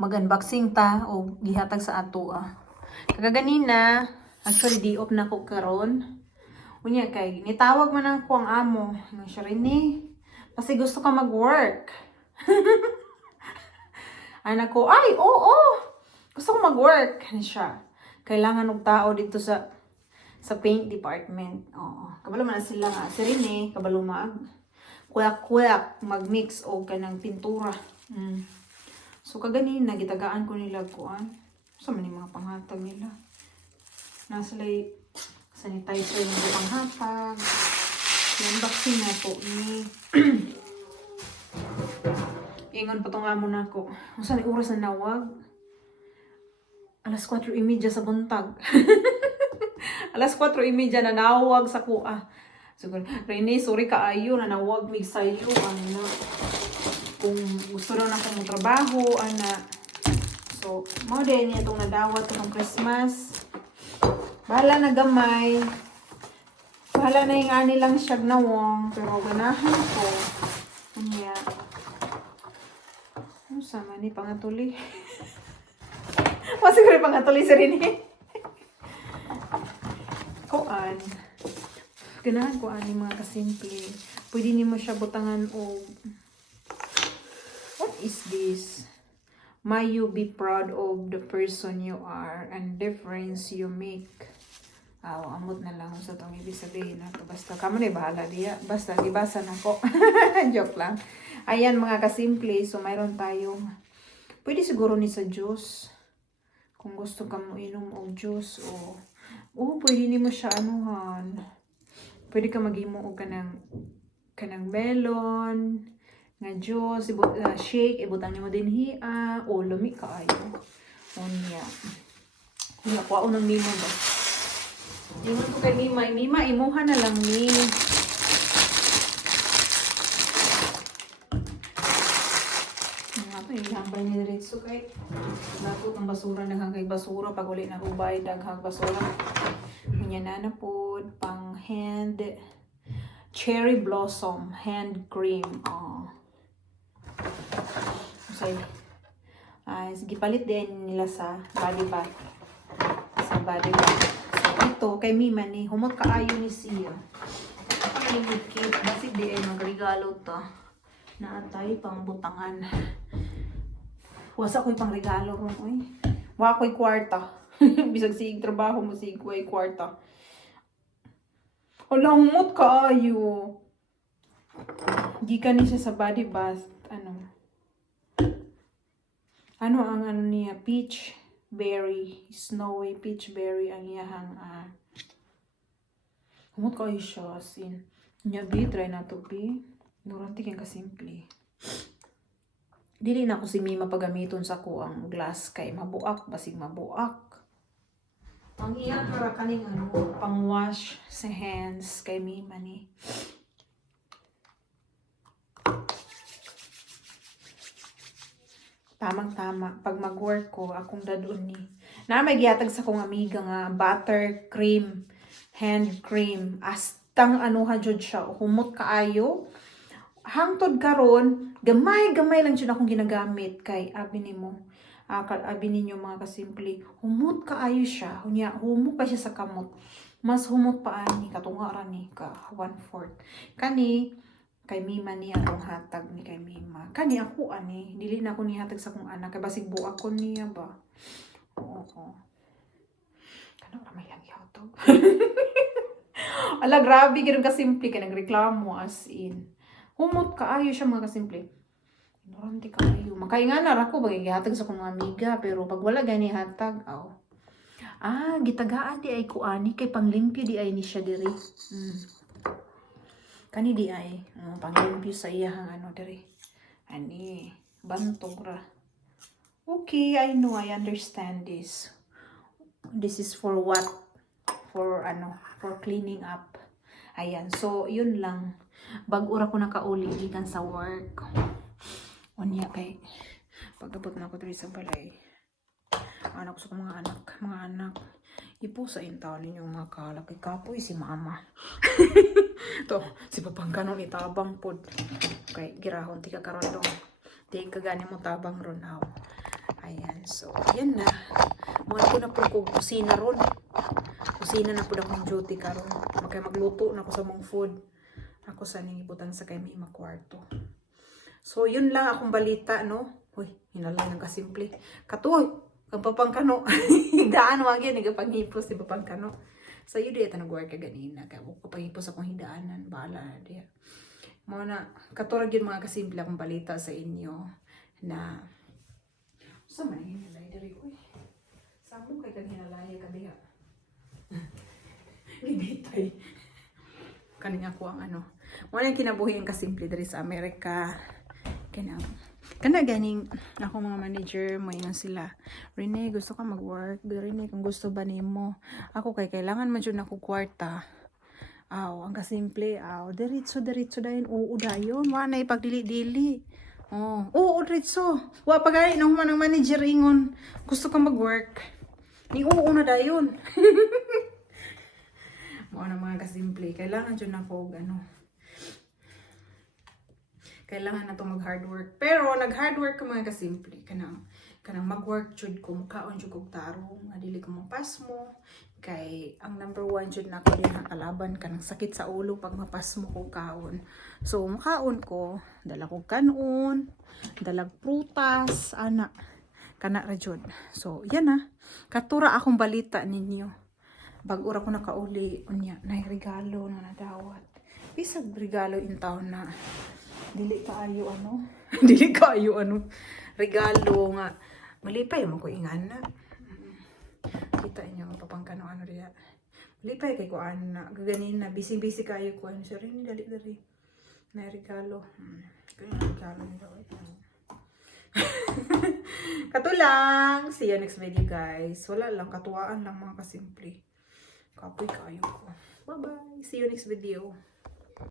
mag-unboxing ta o gihatag sa ato Kagaganina, actually di off na ko karon. Unya kay nitawag man ako ang amo, nga siya rin kasi gusto ka mag-work. Anak ko, ay, oo, gusto ko mag-work. Ano siya? Kailangan ng tao dito sa paint department. Oo. Kabalo man na sila nga. Si Rene, kabalo kuyak-kuyak, mag-mix o kanang pintura. So, kaganina, gitagaan ko nila kuan. Sa man yung mga panghatag nila. Nasa lay sanitizer yung panghatag. Yung vaccine na po ni ingon pa tong amo na ko. Kung saan oras na nawag? Alas 4:30 sa buntag. Alas 4:30 na nawag sa kuha. Siguro, Rene, sorry kaayo na nawag mig sayo. Ano, kung gusto daw na akong trabaho, ana. So, mo din niya itong nadawat itong Christmas. Bahala na gamay. Bahala na yung ani lang siyag nawong. Pero ganahan ko. Kanya. Ano sama ni pangatuli? Masiguro pangatuli sa rin Kuan. Ganahan ko ani mga kasimple. Pwede ni mo siya butangan o what is this? May you be proud of the person you are and difference you make. Amot na lang sa itong ibig sabihin na ito. Basta kamo na bahala diya. Basta gibasa na ko. Joke lang. Ayan mga kasimple. So mayroon tayong pwede siguro ni sa juice. Kung gusto ka mo inom o juice o pwede ni mo siya anuhan. Pwede ka mag-imo o kanang melon, nga juice, shake, ibutan niyo mo din hiya, o lumi ka ayo. Unya. Kuya, kuha ko ng mima ba? Ingon ko kay Mima. Mima, imuha na lang ni. Ihambay ni Ritsu kay nato ang basura naghagay basura pag uli na ubay daghang basura unya na po pang hand cherry blossom hand cream say sige palit din nila sa body bath so ito kay Mima ni humot kaayo ni siya ay cute basig di ay magregalo ta na atay pang butangan. Wasa ko'y pang regalo ron, oy. Wa ko'y kwarta. Bisag sig trabaho mo sig ko'y kwarta. Wala humot kaayo. Gikan ni siya sa body bath. Ano ang niya? Peach berry. Snowy peach berry ang iyahang humot kaayo siya. Sin. Nya bi, try na to bi. Nuranti kang kasimple. Dili na ko si Mima pagamiton sa ko ang glass kay mabuak, basig mabuak. Ang iya para kaning pang wash sa hands kay Mima ni. Tamang-tama pag mag-work ko akong dadun ni. Na may gihatag sa kong amiga nga butter cream, hand cream, astang anuhan jud siya humot kaayo. Hangtod karon gamay lang siya akong ginagamit kay abi ninyo mga kasimple humot kaayo siya unya humot pa siya sa kamot mas humot pa ani katunga ra ni ka 1/4 kani kay Mima ni atong hatag ni kay Mima kani ako ani dili na ko ni hatag sa kong anak kay basig buak ko niya ba oo kanang ra may lang hatag ala grabe gyud ka simple kay nagreklamo as in humot kaayo siya mga kasimple. Ignorante kaayo. Makaingan na ako gihatag sa kong amiga pero pag wala gani hatag gitagaan di ay kuani kay panglimpyo di ay ni siya diri. Kani di ay panglimpyo sa iyang diri. Ani bantog ra. Okay, I know, I understand this. This is for what? For cleaning up. Ayan, so yun lang. Bag-ura ko nakauli gikan sa work. Unya kay pagabot na ko diri sa balay. Anak ko sa mga anak. Ipo sa intaw ninyo mga kalak. Kapoy si mama. To, si papangkanon itabang pod. Kay girahon ti ka karon dong. Di ka gani mo tabang ron aw. Ay So, yan na. Mga ko na po kong kusina ron. Kusina na po na akong duty karon. Kaya magluto na ako sa mong food. Ako sa ningibutan sa kay may makwarto. So, yun lang akong balita, no? Uy, hinalay ng kasimple. Katoy, kang papangkano. Hidaan wag yun, nagapanghipos, di papangkano. So, yun di ito nag-work ka ganina. Kaya ko panghipos akong hidaanan. Bahala na diya. Mga na, katulad yun mga kasimple akong balita sa inyo na sa man hinalay diri ko. Sabo kay kang hinalay ka diha. Gibitay. Kaning ako ang ano. Wala yung kinabuhi ang kasimple diri sa Amerika. Kana ganing ako mga manager mo yan sila. Rene, gusto ka mag-work? Rene, kung gusto ba nimo? Ako kay kailangan man jud nako kwarta. Aw, ang kasimple, diretso dayon. Oo dayon, wa na ipagdili-dili. Oo, diretso. Wa pagay nang human ang manager ingon. Gusto ka mag-work? Ni oo na dayon. Mo na mga kasimple, kailangan jud nako kailangan na to mag-hard work. Pero, nag-hard work ka mga kasimple. Kanang mag-work jud ko, mukhaon jud kong tarong, adili ko mapas mo. Kay, ang number 1 jud na ako din nakalaban ka ng sakit sa ulo pag mapas mo kong kaon. So, mukhaon ko, dala ko kanon, dalag prutas, ana, kana ra jud. So, yan na. Katura akong balita ninyo. Bag-ura ko nakauli, unya, na regalo na nadawat. Bisag regalo in town na dili kaayo regalo nga malipay mo ko ingana kita inyo papangkano ano diya malipay kay ko ana ganin na busy kayo ko ano sorry ni dali na regalo kaya regalo ni daw katulang see you next video guys wala lang katuwaan lang mga kasimple kapoy kayo ko bye bye see you next video.